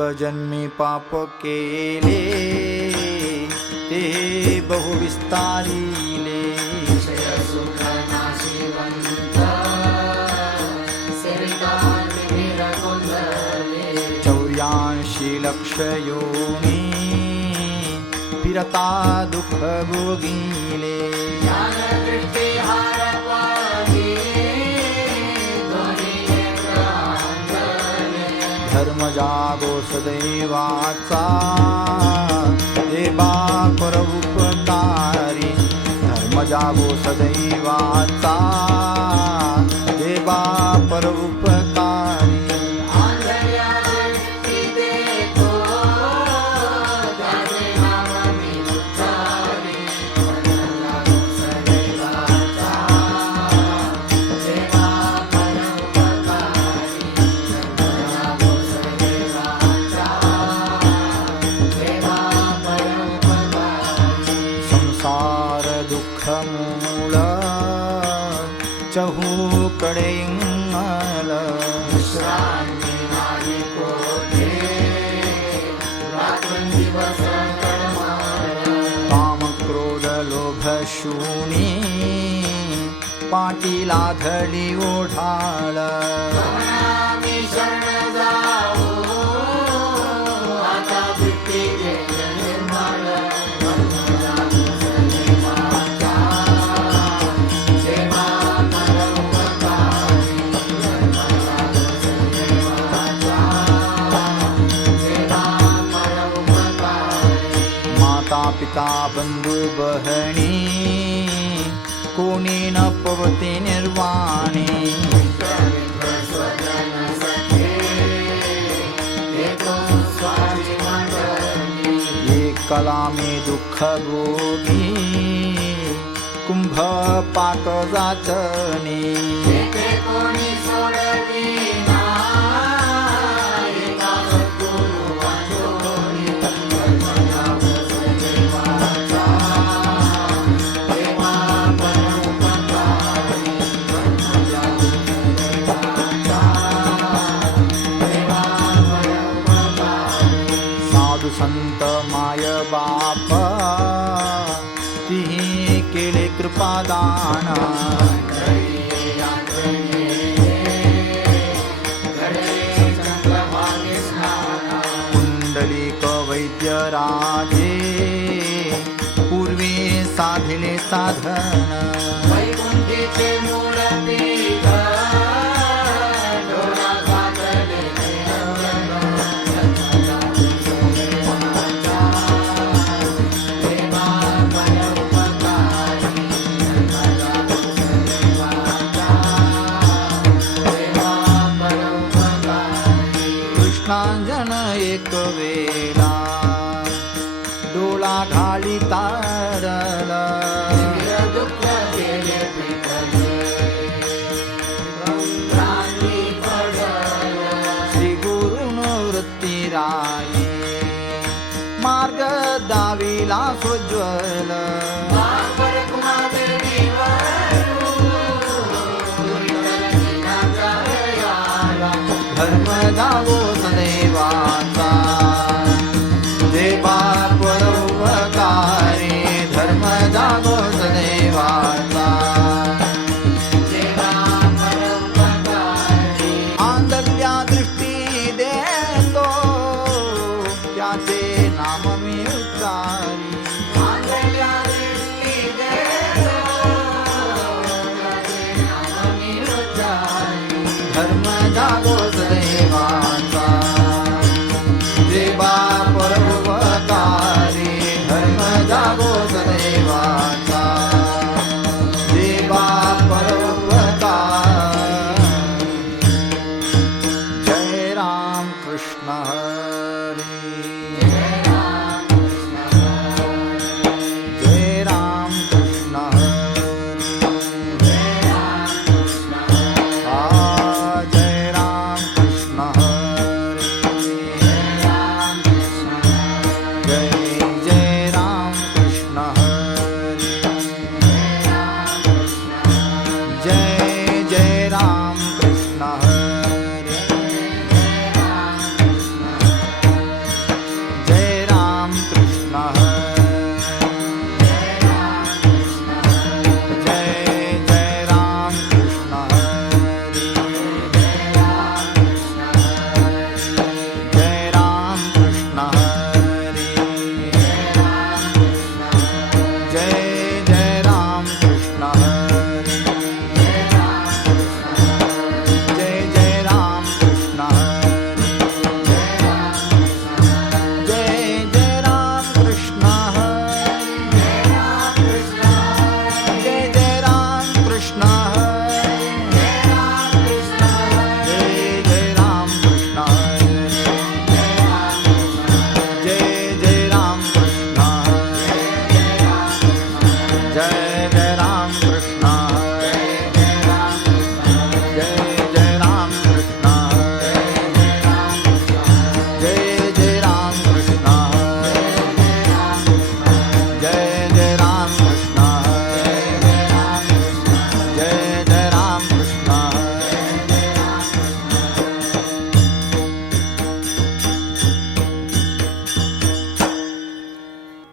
पूर्वजन्मी पाप केले ते बहु विस्तारिले 84 लक्ष योनी फिरता दुःख भोगिले धर्म जागो सदैवाचा देवा पर उपकारी धर्म जागो सदैवाचा देवा पर उपकारी मूळ चहूकडे इंगल विश्रांती नाही कोठे रात्रंदिवस काम क्रोध लोभ शूनी पाटीला धडी ओढाळ पिता बंधू बहणी कोणी न पवते निर्वाणी एकला में दुःख भोगी कुंभ पाक जाचणी संत माय बाप तिही केले कृपादान कुंडलिक वैद्य राजे पूर्वी साधिले साधन वैकुंठीचे कृष्णांजन एक वेळा डोळा घाली तारल श्री गुरु वृत्ती राये मार्ग दाविला सोज्वल धर्म जागो सदैवाचा देवा पर उपकारी धर्म जागो सदैवाचा आंधळ्या दृष्टी देतो त्याचे नाम मी उच्चारी धर्म जागो सदैवाचा देवा पर उपकारी धर्म जागो सदैवाचा देवा पर उपकारी जय राम कृष्ण हरी